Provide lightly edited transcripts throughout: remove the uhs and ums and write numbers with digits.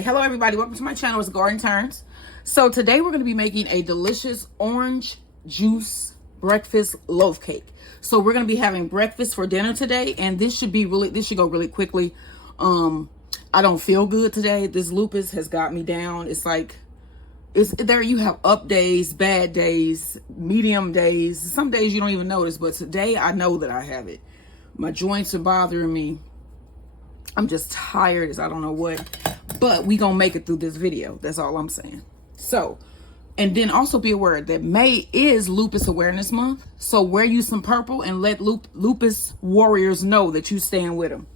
Hi, hello everybody. Welcome to my channel. It's Garden Turns. So today we're going to be making a delicious orange juice breakfast loaf cake. So we're going to be having breakfast for dinner today, and this should go really quickly. I don't feel good today. This lupus has got me down. It's like there you have up days, bad days, medium days. Some days you don't even notice, but today I know that I have it. My joints are bothering me. I'm just tired as I don't know what, but we gonna make it through this video. That's all I'm saying. So, and then also be aware that May is Lupus Awareness Month. So wear you some purple and let lupus warriors know that you stand with them.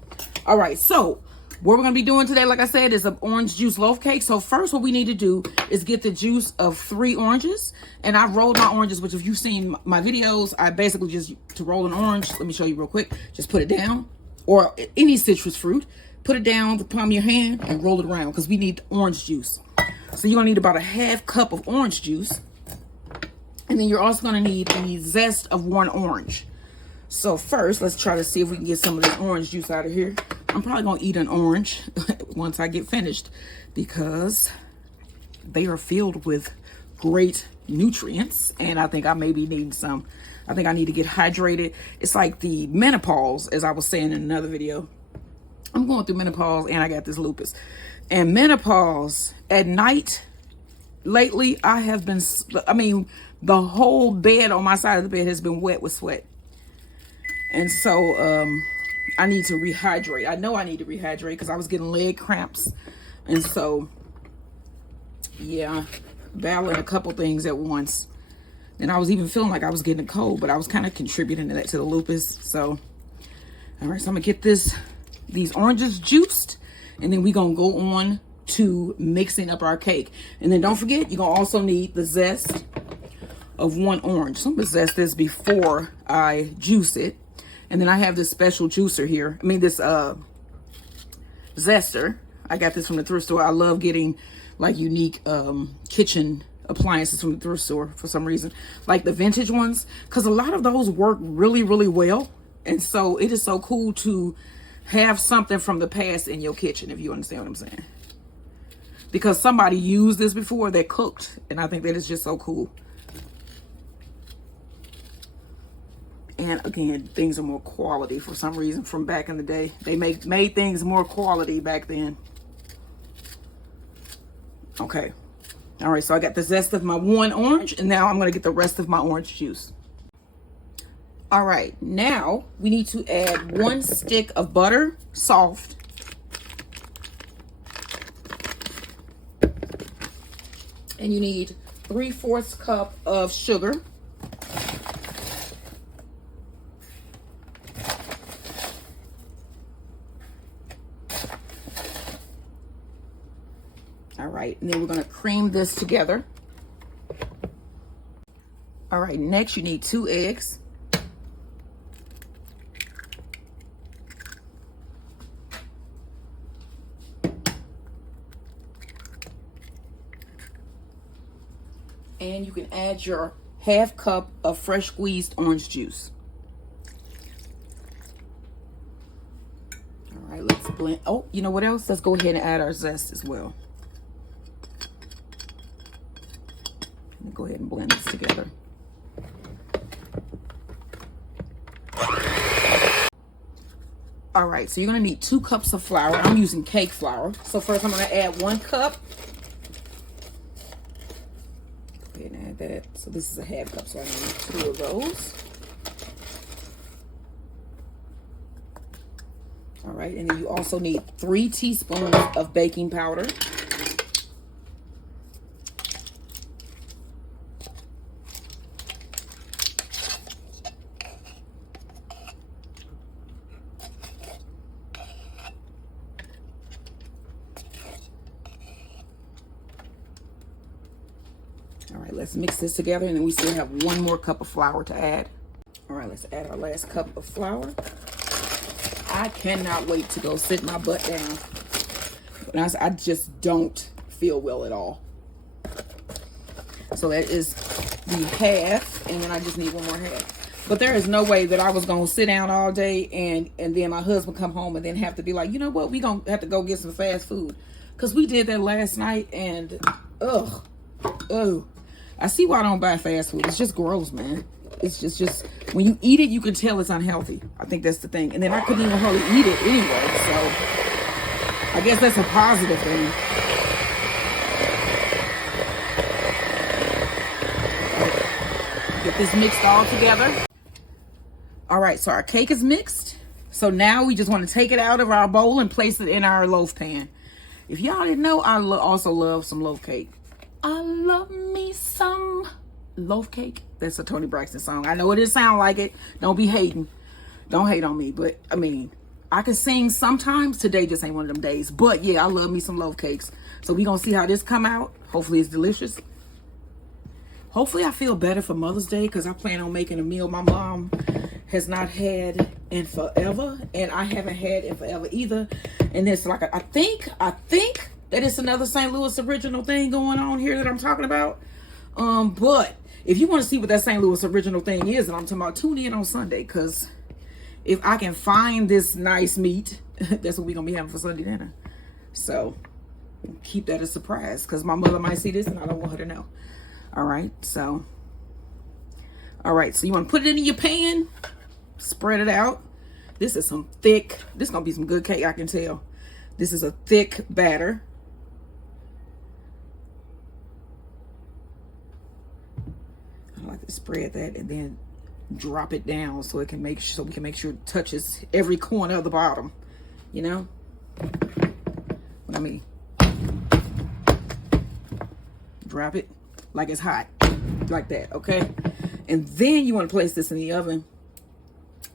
All right, so what we're gonna be doing today, like I said, is an orange juice loaf cake. So first what we need to do is get the juice of 3 oranges. And I rolled my oranges, which if you've seen my videos, I basically just, to roll an orange, let me show you real quick, just put it down. Or any citrus fruit, put it down the palm of your hand and roll it around because we need orange juice. So you're gonna need about a ½ cup of orange juice. And then you're also gonna need the zest of 1 orange. So first, let's try to see if we can get some of this orange juice out of here. I'm probably gonna eat an orange once I get finished because they are filled with great nutrients. And I think I may be needing some. I think I need to get hydrated. It's like the menopause, as I was saying in another video. I'm going through menopause and I got this lupus. And menopause at night, lately, I have been, the whole bed on my side of the bed has been wet with sweat. And so I need to rehydrate. I know I need to rehydrate because I was getting leg cramps. And so, yeah, battling a couple things at once. And I was even feeling like I was getting a cold, but I was kind of contributing to that, to the lupus. So, all right, so I'm gonna get these oranges juiced, and then we're gonna go on to mixing up our cake. And then don't forget, you're gonna also need the zest of 1 orange. So I'm gonna zest this before I juice it. And then I have this special juicer here. This zester. I got this from the thrift store. I love getting like unique kitchen appliances from the thrift store for some reason, like the vintage ones, because a lot of those work really well. And so it is so cool to have something from the past in your kitchen, if you understand what I'm saying, because somebody used this before, they cooked, and I think that is just so cool. And again, things are more quality for some reason from back in the day. They made things more quality back then. Okay. All right, so I got the zest of my 1 orange, and now I'm going to get the rest of my orange juice. All right, now we need to add 1 stick of butter, soft. And you need 3/4 cup of sugar. All right, and then we're gonna cream this together. All right, next you need 2 eggs. And you can add your ½ cup of fresh squeezed orange juice. All right, let's blend. Oh, you know what else? Let's go ahead and add our zest as well. Go ahead and blend this together. All right, so you're gonna need 2 cups of flour. I'm using cake flour. So first I'm gonna add 1 cup. Go ahead and add that. So this is a ½ cup, so I need 2 of those. All right, and then you also need 3 teaspoons of baking powder. All right, let's mix this together, and then we still have 1 more cup of flour to add. All right, let's add our last cup of flour. I cannot wait to go sit my butt down. I just don't feel well at all. So that is the half, and then I just need 1 more half. But there is no way that I was gonna sit down all day and then my husband come home and then have to be like, you know what, we gonna have to go get some fast food. because we did that last night, and ugh, oh, I see why I don't buy fast food. It's just gross, man. It's just when you eat it, you can tell it's unhealthy. I think that's the thing. And then I couldn't even hardly eat it anyway, so I guess that's a positive thing. Get this mixed all together. All right, so our cake is mixed. So now we just want to take it out of our bowl and place it in our loaf pan. If y'all didn't know, I also love some loaf cake. I love me some loaf cake. That's a Toni Braxton song. I know it didn't sound like it. Don't be hating. Don't hate on me. But, I mean, I can sing sometimes. Today just ain't one of them days. But, yeah, I love me some loaf cakes. So we going to see how this come out. Hopefully it's delicious. Hopefully I feel better for Mother's Day, because I plan on making a meal my mom has not had in forever, and I haven't had in forever either. And it's like, I think that it's another St. Louis original thing going on here that I'm talking about. But if you want to see what that St. Louis original thing is, and I'm talking about, tune in on Sunday, because if I can find this nice meat, that's what we're gonna be having for Sunday dinner. So keep that a surprise, because my mother might see this and I don't want her to know. All right, so you want to put it in your pan, spread it out. This is some thick, this is going to be some good cake, I can tell. This is a thick batter. I like to spread that and then drop it down so it can make sure, we can make sure it touches every corner of the bottom. You know what I mean? Drop it like it's hot, like that, okay? And then you want to place this in the oven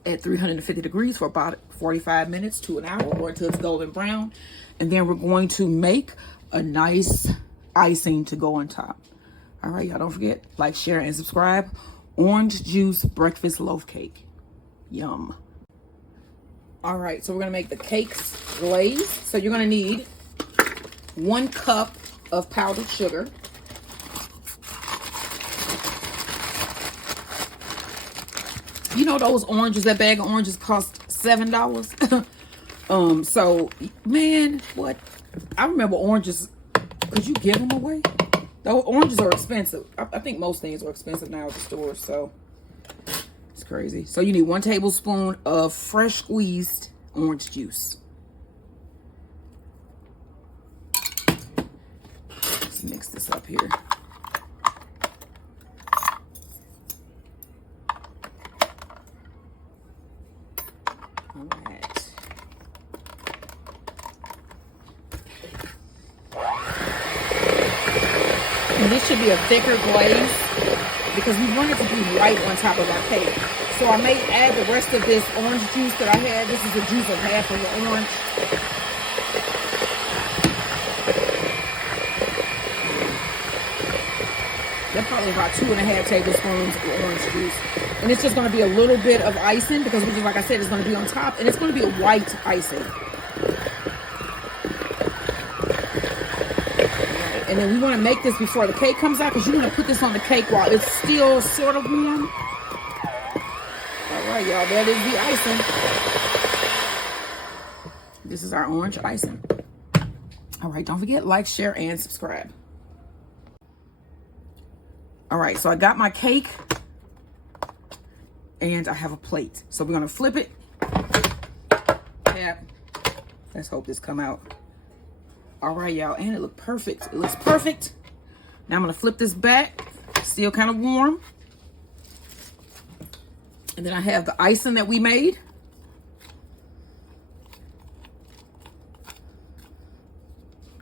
at 350 degrees for about 45 minutes to an hour, or until it's golden brown. And then we're going to make a nice icing to go on top. All right, y'all, don't forget, like, share, and subscribe. Orange juice breakfast loaf cake. Yum. All right, so we're gonna make the cakes glaze. So you're gonna need 1 cup of powdered sugar. You know those oranges, that bag of oranges cost $7. So, man, what? I remember oranges, could you give them away? The oranges are expensive. I think most things are expensive now at the store, so it's crazy. So you need 1 tablespoon of fresh squeezed orange juice. Let's mix this up here. All right. And this should be a thicker glaze because we want it to be white on top of our cake. So I may add the rest of this orange juice that I had. This is the juice of half of the orange. That's probably about 2.5 tablespoons of orange juice. And it's just going to be a little bit of icing because, like I said, it's going to be on top. And it's going to be a white icing. And then we want to make this before the cake comes out because you want to put this on the cake while it's still sort of warm. All right, y'all, that is the icing. This is our orange icing. All right, don't forget, like, share, and subscribe. All right, so I got my cake and I have a plate. So we're gonna flip it. Tap. Let's hope this come out. All right, y'all, and it looked perfect. It looks perfect. Now I'm gonna flip this back. Still kind of warm. And then I have the icing that we made.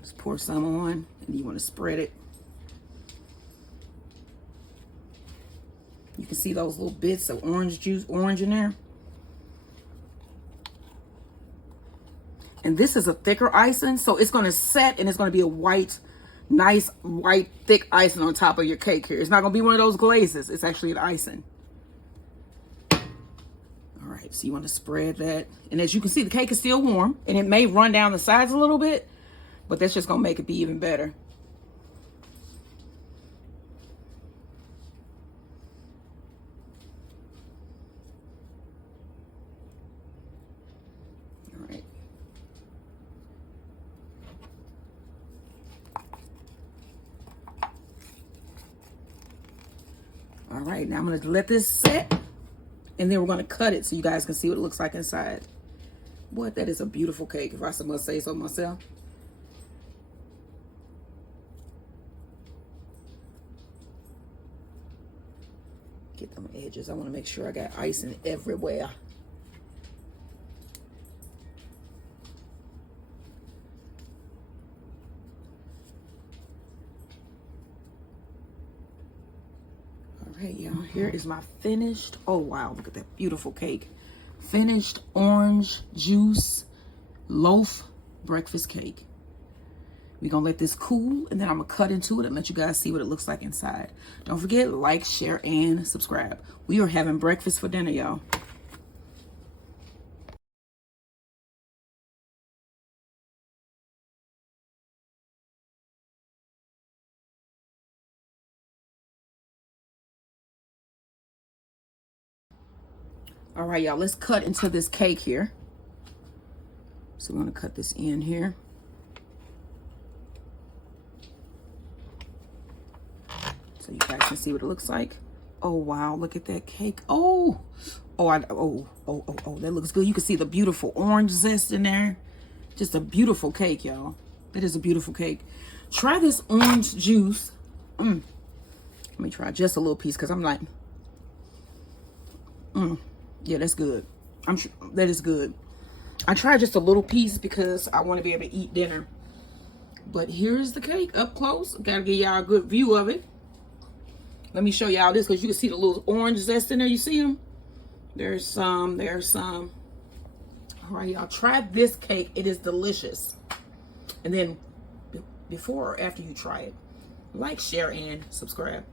Just pour some on, and you want to spread it. You can see those little bits of orange juice, orange in there. And this is a thicker icing, so it's going to set and it's going to be a white, nice, white, thick icing on top of your cake here. It's not going to be one of those glazes. It's actually an icing. All right, so you want to spread that. And as you can see, the cake is still warm, and it may run down the sides a little bit, but that's just going to make it be even better. All right, now I'm gonna let this set, and then we're gonna cut it so you guys can see what it looks like inside. Boy, that is a beautiful cake, if I must say so myself. Get them edges. I want to make sure I got icing everywhere. All right, y'all. Here is my finished. Oh, wow. Look at that beautiful cake. Finished orange juice loaf breakfast cake. We're going to let this cool, and then I'm going to cut into it and let you guys see what it looks like inside. Don't forget, like, share, and subscribe. We are having breakfast for dinner, y'all. All right, y'all, let's cut into this cake here. So we're going to cut this in here. So you guys can see what it looks like. Oh, wow, look at that cake. Oh, that looks good. You can see the beautiful orange zest in there. Just a beautiful cake, y'all. It is a beautiful cake. Try this orange juice. Let me try just a little piece because I'm like, yeah, that's good. I'm sure that is good. I tried just a little piece because I want to be able to eat dinner. But here's the cake up close. Gotta give y'all a good view of it. Let me show y'all this because you can see the little orange zest in there. You see them? There's some. All right, y'all, try this cake. It is delicious. And then before or after you try it, like, share, and subscribe.